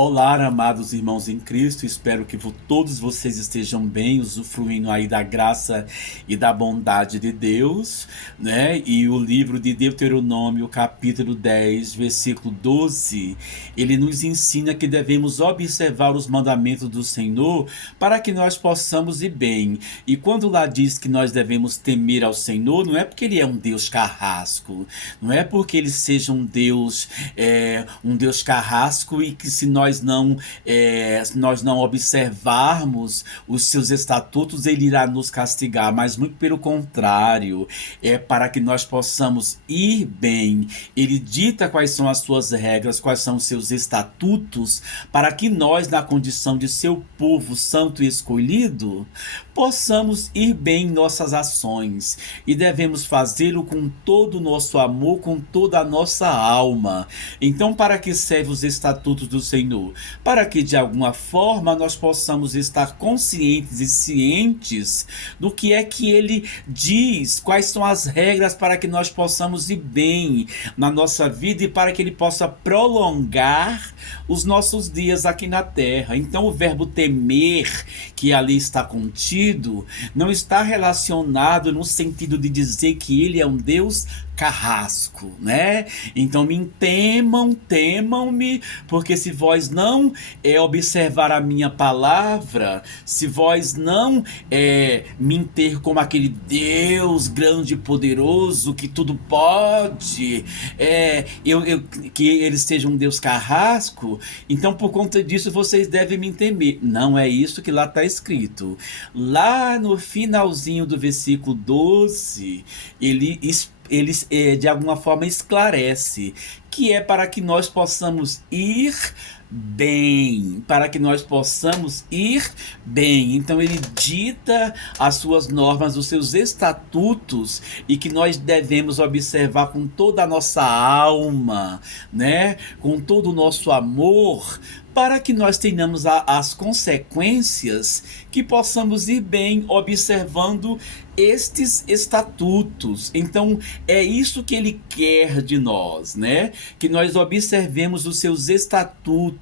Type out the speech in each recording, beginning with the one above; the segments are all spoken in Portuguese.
Olá, amados irmãos em Cristo, espero que todos vocês estejam bem, usufruindo aí da graça e da bondade de Deus, né? E o livro de Deuteronômio, capítulo 10, versículo 12, ele nos ensina que devemos observar os mandamentos do Senhor para que nós possamos ir bem. E quando lá diz que nós devemos temer ao Senhor, não é porque ele é um Deus carrasco, não é porque ele seja um Deus carrasco e que se nós não observarmos os seus estatutos, ele irá nos castigar, mas muito pelo contrário, é para que nós possamos ir bem. Ele dita quais são as suas regras, quais são os seus estatutos, para que nós, na condição de seu povo santo e escolhido, possamos ir bem em nossas ações, e devemos fazê-lo com todo o nosso amor, com toda a nossa alma. Então, para que servem os estatutos do Senhor? Para que de alguma forma nós possamos estar conscientes e cientes do que é que ele diz, quais são as regras para que nós possamos ir bem na nossa vida e para que ele possa prolongar os nossos dias aqui na terra. Então, o verbo temer, que ali está contido, não está relacionado no sentido de dizer que ele é um Deus carrasco, né? Então temam-me, porque se vós não observar a minha palavra, se vós não me ter como aquele Deus grande e poderoso que tudo pode, que ele seja um Deus carrasco, então por conta disso vocês devem me temer. Não é isso que lá está escrito. Lá no finalzinho do versículo 12, ele de alguma forma esclarece que é para que nós possamos ir bem, para que nós possamos ir bem. Então ele dita as suas normas, os seus estatutos, e que nós devemos observar com toda a nossa alma, né? Com todo o nosso amor, para que nós tenhamos as consequências, que possamos ir bem observando estes estatutos. Então é isso que ele quer de nós, né? Que nós observemos os seus estatutos,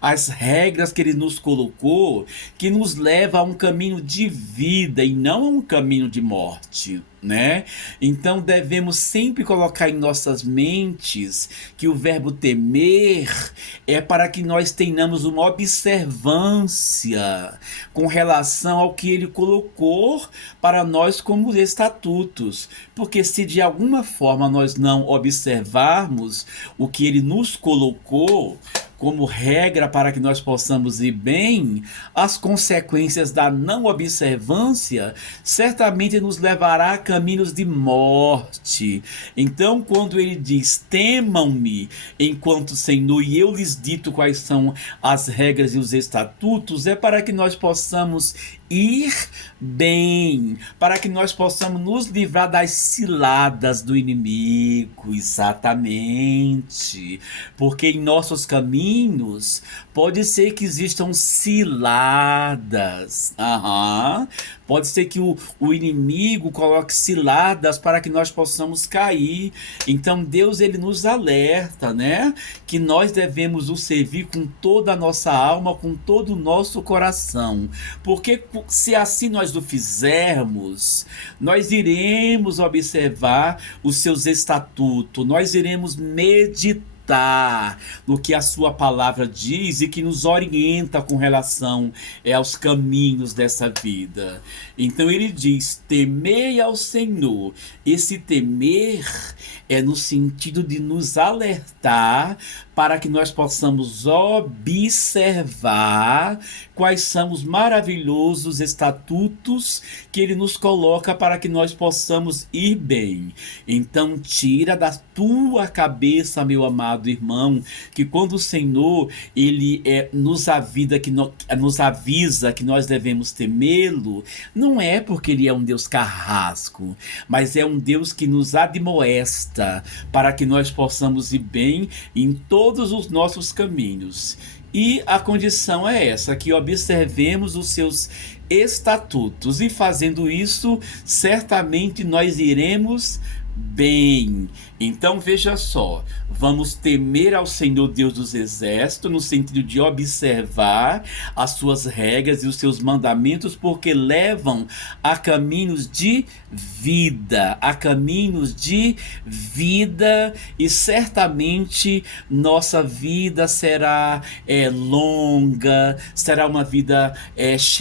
as regras que ele nos colocou, que nos leva a um caminho de vida e não a um caminho de morte, né? Então devemos sempre colocar em nossas mentes que o verbo temer é para que nós tenhamos uma observância com relação ao que ele colocou para nós como estatutos, porque se de alguma forma nós não observarmos o que ele nos colocou como regra para que nós possamos ir bem, as consequências da não observância certamente nos levará a caminhos de morte. Então, quando ele diz, temam-me enquanto Senhor, e eu lhes dito quais são as regras e os estatutos, é para que nós possamos ir bem, para que nós possamos nos livrar das ciladas do inimigo, exatamente, porque em nossos caminhos pode ser que existam ciladas, pode ser que o inimigo coloque ciladas para que nós possamos cair. Então Deus, ele nos alerta, né, que nós devemos o servir com toda a nossa alma, com todo o nosso coração, porque se assim nós o fizermos, nós iremos observar os seus estatutos, nós iremos meditar no que a sua palavra diz e que nos orienta com relação aos caminhos dessa vida. Então ele diz, temei ao Senhor. Esse temer é no sentido de nos alertar para que nós possamos observar quais são os maravilhosos estatutos que ele nos coloca para que nós possamos ir bem. Então tira da tua cabeça, meu amado irmão, que quando o Senhor ele nos avisa que nós devemos temê-lo, não é porque ele é um Deus carrasco, mas é um Deus que nos admoesta para que nós possamos ir bem em todos os nossos caminhos. E a condição é essa, que observemos os seus estatutos, e fazendo isso, certamente nós iremos bem. Então veja só, vamos temer ao Senhor Deus dos Exércitos, no sentido de observar as suas regras e os seus mandamentos, porque levam a caminhos de vida, e certamente nossa vida será longa, será uma vida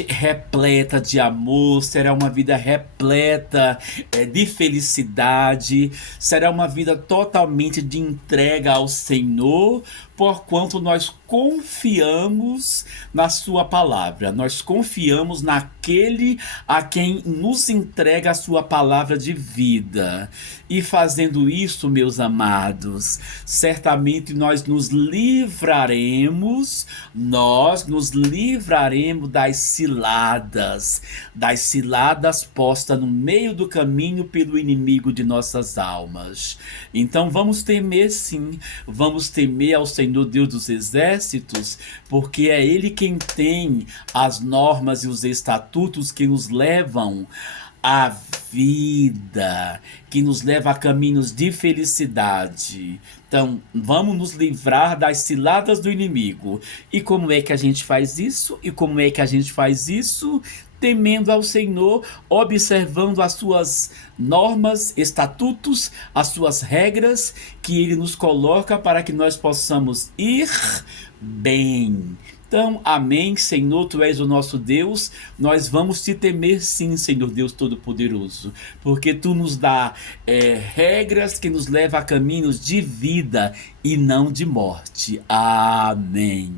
repleta de amor, será uma vida repleta de felicidade, será uma vida totalmente de entrega ao Senhor, porquanto nós confiamos na sua palavra, nós confiamos naquele a quem nos entrega a sua palavra de vida. E fazendo isso, meus amados, certamente nós nos livraremos das ciladas postas no meio do caminho pelo inimigo de nossas almas. Então vamos temer, sim, vamos temer ao Senhor Deus dos Exércitos, porque é Ele quem tem as normas e os estatutos que nos levam à vida, que nos leva a caminhos de felicidade. Então, vamos nos livrar das ciladas do inimigo. E como é que a gente faz isso? Temendo ao Senhor, observando as suas normas, estatutos, as suas regras que Ele nos coloca para que nós possamos ir bem. Então, amém, Senhor, Tu és o nosso Deus, nós vamos Te temer sim, Senhor Deus Todo-Poderoso, porque Tu nos dá regras que nos levam a caminhos de vida e não de morte. Amém.